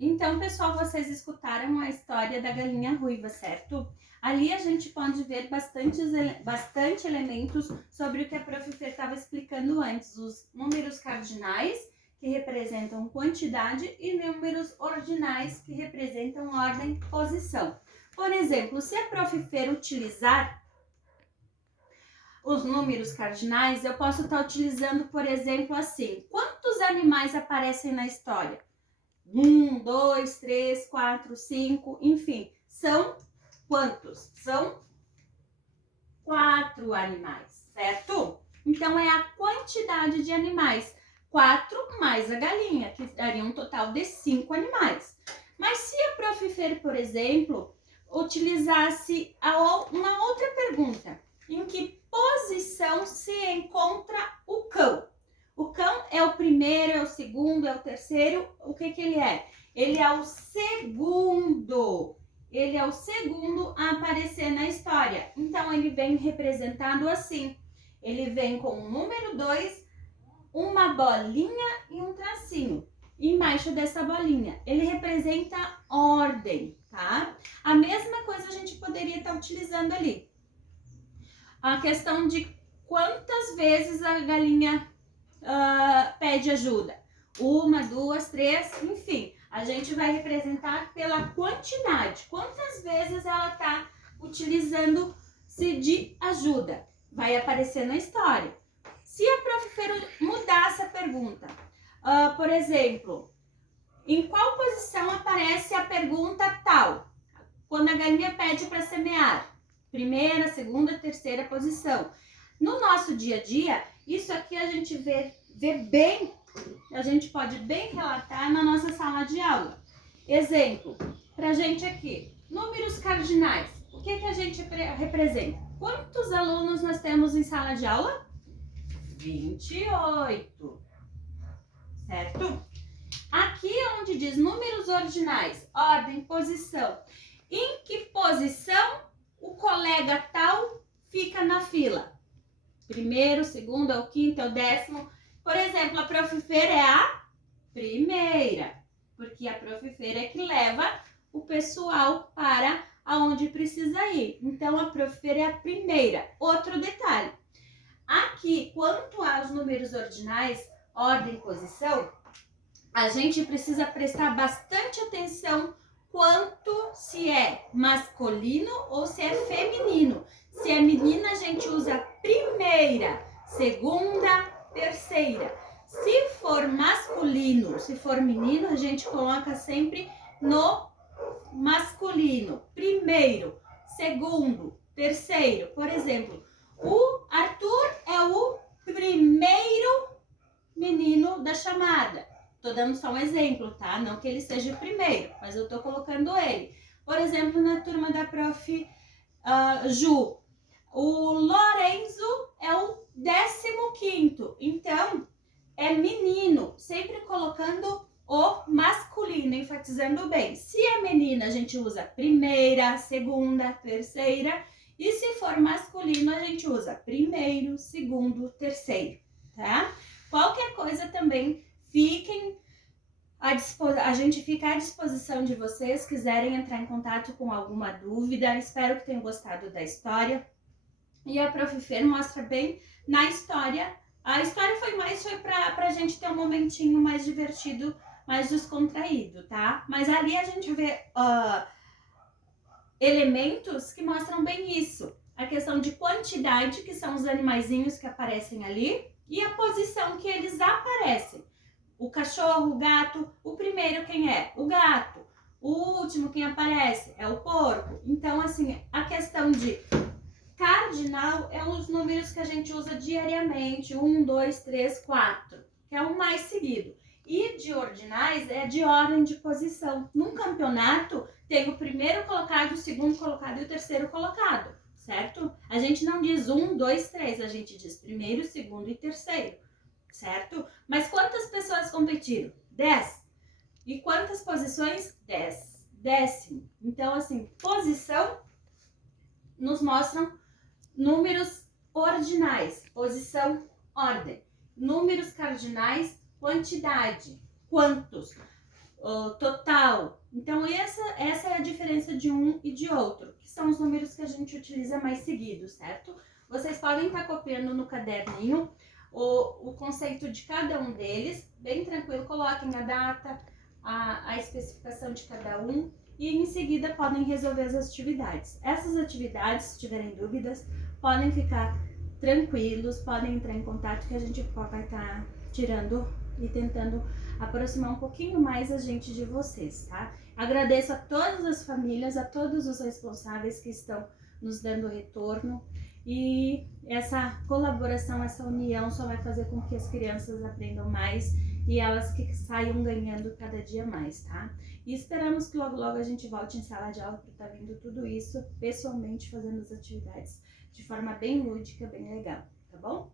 Então, pessoal, vocês escutaram a história da galinha ruiva, certo? Ali a gente pode ver bastante elementos sobre o que a Prof. Fer estava explicando antes, os números cardinais, que representam quantidade, e números ordinais, que representam ordem, posição. Por exemplo, se a Prof. Fer utilizar os números cardinais, eu posso estar utilizando, por exemplo, assim: quantos animais aparecem na história? 1, 2, 3, 4, 5, enfim, são quantos? São 4 animais, certo? Então, é a quantidade de animais. 4 mais a galinha, que daria um total de 5 animais. Mas se a Prof. Fer, por exemplo, utilizasse uma outra pergunta: em que posição se encontra o cão? O cão é o primeiro, é o segundo, é o terceiro. O que ele é? Ele é o segundo. Ele é o segundo a aparecer na história. Então, ele vem representado assim. Ele vem com o número 2, uma bolinha e um tracinho. E embaixo dessa bolinha, ele representa ordem, tá? A mesma coisa a gente poderia estar utilizando ali. A questão de quantas vezes a galinha pede ajuda. 1, 2, 3, enfim. A gente vai representar pela quantidade. Quantas vezes ela está utilizando-se de ajuda? Vai aparecer na história. Se a Prof. Fer mudasse a pergunta, por exemplo, em qual posição aparece a pergunta tal? Quando a galinha pede para semear. Primeira, segunda, terceira posição. No nosso dia a dia, isso aqui a gente vê bem, a gente pode bem relatar na nossa sala de aula. Exemplo, pra gente aqui, números cardinais. O que a gente representa? Quantos alunos nós temos em sala de aula? 28, certo? Aqui onde diz números ordinais, ordem, posição. Em que posição o colega tal fica na fila? Primeiro, segundo, é o quinto, é o décimo. Por exemplo, a Prof. Fer é a primeira, porque a Prof. Fer é que leva o pessoal para aonde precisa ir. Então, a Prof. Fer é a primeira. Outro detalhe, aqui, quanto aos números ordinais, ordem e posição, a gente precisa prestar bastante atenção quanto se é masculino ou se é feminino. Se é menina, a gente usa primeira, segunda, terceira. Se for masculino, se for menino, a gente coloca sempre no masculino. Primeiro, segundo, terceiro. Por exemplo, o Arthur é o primeiro menino da chamada. Tô dando só um exemplo, tá? Não que ele seja o primeiro, mas eu tô colocando ele. Por exemplo, na turma da Prof. Ju, o Lorenzo é o 15º. Então, é menino, sempre colocando o masculino, enfatizando bem. Se é menina, a gente usa primeira, segunda, terceira. E se for masculino, a gente usa primeiro, segundo, terceiro, tá? Qualquer coisa também, a gente fica à disposição de vocês, quiserem entrar em contato com alguma dúvida. Espero que tenham gostado da história. E a Prof. Fer mostra bem na história. A história foi pra gente ter um momentinho mais divertido, mais descontraído, tá? Mas ali a gente vê elementos que mostram bem isso. A questão de quantidade, que são os animaizinhos que aparecem ali, e a posição que eles aparecem. O cachorro, o gato, o primeiro quem é? O gato. O último quem aparece é o porco. Então, assim, a questão de cardinal é os números que a gente usa diariamente, 1, 2, 3, 4, que é o mais seguido. E de ordinais é de ordem de posição. Num campeonato tem o primeiro colocado, o segundo colocado e o terceiro colocado, certo? A gente não diz 1, 2, 3, a gente diz primeiro, segundo e terceiro, certo? Mas quantas pessoas competiram? 10. E quantas posições? 10. Décimo. Então, assim, posição nos mostram números ordinais, posição, ordem. Números cardinais, quantidade, quantos. total. Então, essa é a diferença de um e de outro, que são os números que a gente utiliza mais seguidos, certo? Vocês podem estar copiando no caderninho o conceito de cada um deles, bem tranquilo, coloquem a data, a especificação de cada um e em seguida podem resolver as atividades. Essas atividades, se tiverem dúvidas, podem ficar tranquilos, podem entrar em contato que a gente vai estar tirando e tentando aproximar um pouquinho mais a gente de vocês, tá? Agradeço a todas as famílias, a todos os responsáveis que estão nos dando retorno e essa colaboração, essa união só vai fazer com que as crianças aprendam mais e elas que saiam ganhando cada dia mais, tá? E esperamos que logo logo a gente volte em sala de aula para estar vendo tudo isso pessoalmente, fazendo as atividades de forma bem lúdica, bem legal, tá bom?